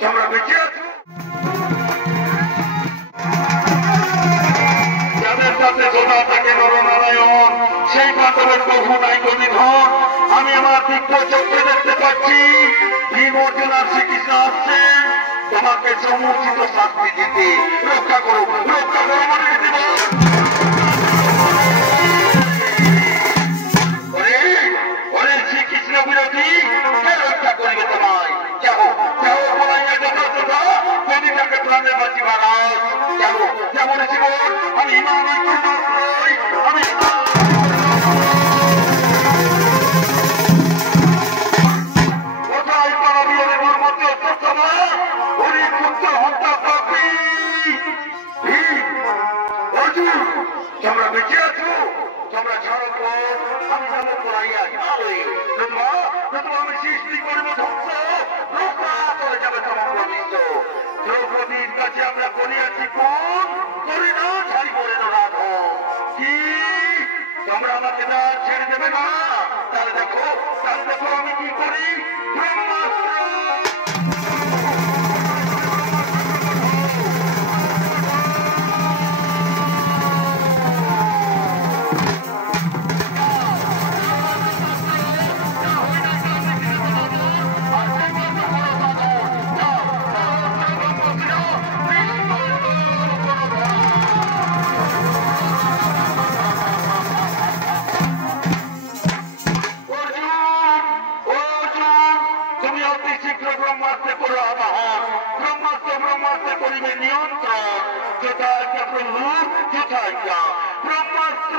তোমরা বেঁচে আছো? যাদের সাথে সদা থাকে নরনারায়ণ, সেই পাথরের প্রভু নাই নিধন। আমি আমার দিব্য চোখে দেখতে পাচ্ছি ভীম অর্জুনার শ্রীকৃষ্ণ আসছেন তোমাকে সমুচিত শাস্তি দিতে। রক্ষা করো, রক্ষা করো মনে দিতে। শ্রীকৃষ্ণ বিরোধী কে রক্ষা করিবে তোমায়? যাও যাও বলাইয়া যথা যদি তাকে প্রাণে বাঁচি মহারাজ। যাও যেমন জীবন আমি ইমামি আমি কোথায় পালাবিয়ারের মধ্যে অত্যন্তমা হরি পুত্র হত্যা পাপি অর্জুন, তোমরা বেঁচে আছো? তোমরা ছাড়ো আমি যাবো পড়াইয়া হিমালয়ে। আমি সৃষ্টি করিব ধ্বংস, রক্ষা করে যাবে তোমার প্রবিষ্ট। দ্রৌপদীর কাছে আমরা করিয়াছি কোন করি না ছাড়ি করে রাধ। কি তোমরা আমাকে না ছেড়ে দেবে না? তাহলে দেখো আমি কি করি। ব্রহ্মাস্ত্র ব্রহ্মাস্ত্র করিবে নিয়ন্ত্রণ। যেটা একটা প্রভু, যেটা একটা ব্রহ্মাস্ত্র।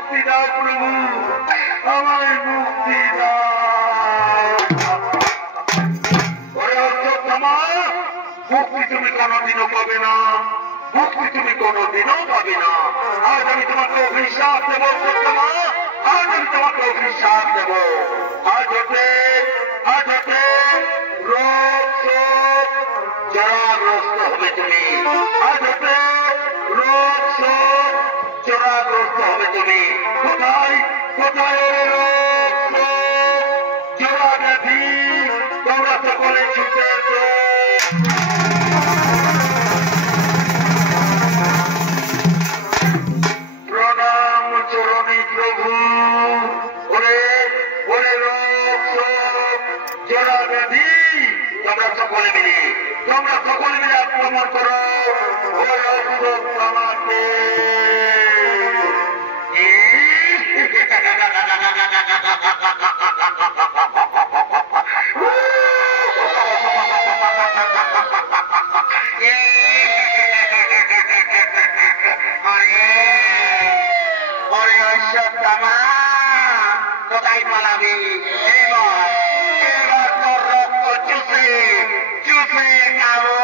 মুক্তি দাও প্রভু, আমায় মুক্তি দাও। ওরে অশ্বত্থামা, মুক্তি তুমি কোনোদিনও পাবে না, মুক্তি তুমি কোনোদিনও পাবে না। আজ আমি তোমাকে অভিশাপ দেব অশ্বত্থামা, আজ আমি তোমাকে অভিশাপ দেব। আজ হতে রোগ শোক জরাগ্রস্ত হবে তুমি, আজ হতে রোগ শোক জরাগ্রস্ত হবে তুমি। কোথায় কোথায় রোগ শোক জরা ব্যাধি তোমরা সকলে ছুটে এসো। প্রণাম চরণী প্রভু। ওরে ওরে রোগ শোক জরা ব্যাধি তোমরা সকলে মিলে আক্রমণ করো ওই অশ্বত্থামাকে। ওরে অশ্বত্থামা, কোথায় পালাবি? এবার তোর রক্ত চুষে খাবো।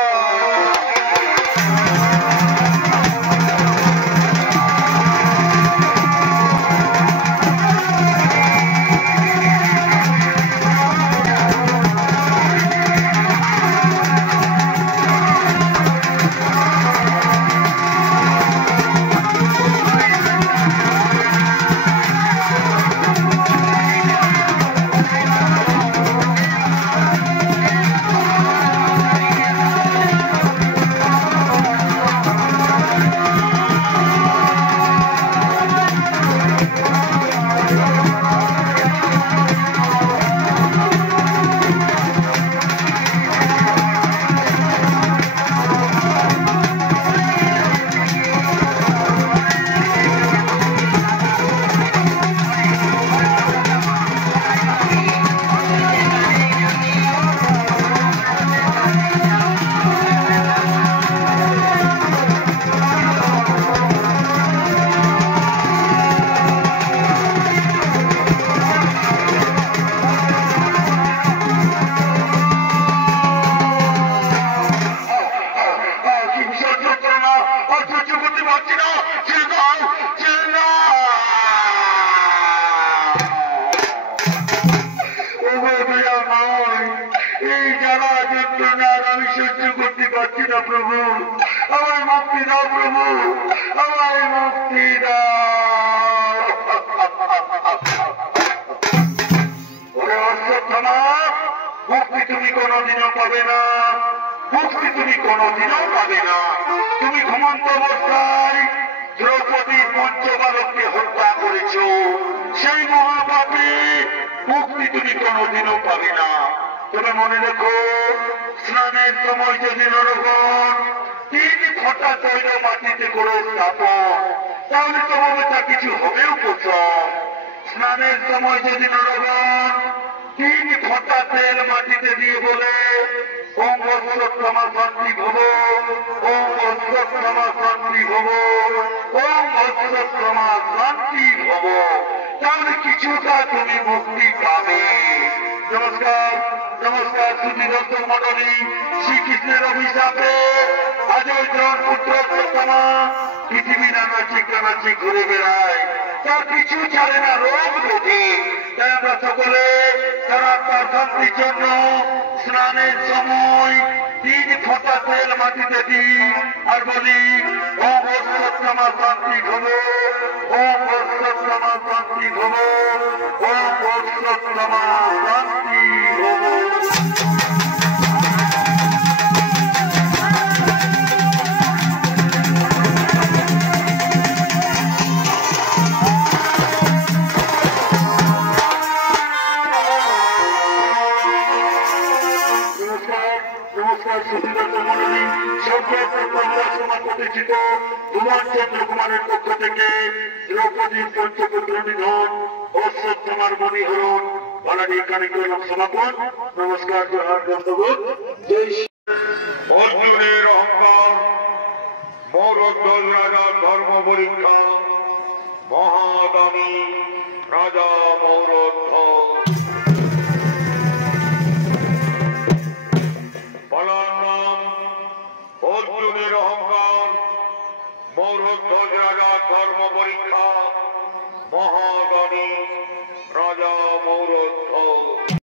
প্রভু আমায় মুক্তি দাও, প্রভু আমায় মুক্তি দাও। ওরে অশ্বত্থামা, মুক্তি তুমি কোনোদিনও পাবে না, মুক্তি তুমি কোনোদিনও পাবে না। তুমি ঘুমন্ত অবস্থায় দ্রৌপদী পঞ্চবালককে হত্যা করেছ, সেই মহাপাপী মুক্তি তুমি কোনোদিনও পাবে না। তবে মনে রেখো, স্নানের সময় যদি নরগণ 3 ফোঁটা তৈল মাটিতে করে স্থাপন, তাহলে তোমার তা কিছু হবেও কোথাও। স্নানের সময় যদি নরগণ 3 ফোঁটা তেল মাটিতে দিয়ে বলে ওম অশ্বত্থামা শান্তি ভব, ওম অশ্বত্থামা শান্তি ভব, ওম অশ্বত্থামা শান্তি ভব, তাহলে কিছুটা তুমি মুক্তি পাবে। নমস্কার নমস্কার সুধী দর্শক মন্ডলী, শ্রীকৃষ্ণের অভিশাপে আজ ওই জন পুত্র অশ্বত্থামা পৃথিবী নানাচি ঘুরে বেড়ায়, তার কিছু ছাড়ে না রোগ ব্যাধি। তাই আমরা সকলে তারা তার শান্তির জন্য স্নানের সময় 3 ফোঁটা তেল মাটিতে দিই আর বলি ওম অশ্বত্থামা শান্তি ভব, ওম অশ্বত্থামা শান্তি ভব, ওম অশ্বত্থামা শান্তি ভব। প্রতিষ্ঠিত কুমার চন্দ্র কুমারের পক্ষ থেকে দ্রৌপদীর পঞ্চপুত্র নিধন, অশ্বত্থামার মণিহরণ বালাডি কারিকুলাম সমাপন। নমস্কার, জোহার, বন্ধুগণ, জয় শ্রী। অর্জুনের অহংকার, মৌরধ্বজ রাজার ধর্ম পরীক্ষা, মহাদান আমি রাজা মৌরধ্ব। বলার নাম অর্জুনের অহংকার, মৌরধ্বজ রাজার ধর্ম পরীক্ষা, মহাগণী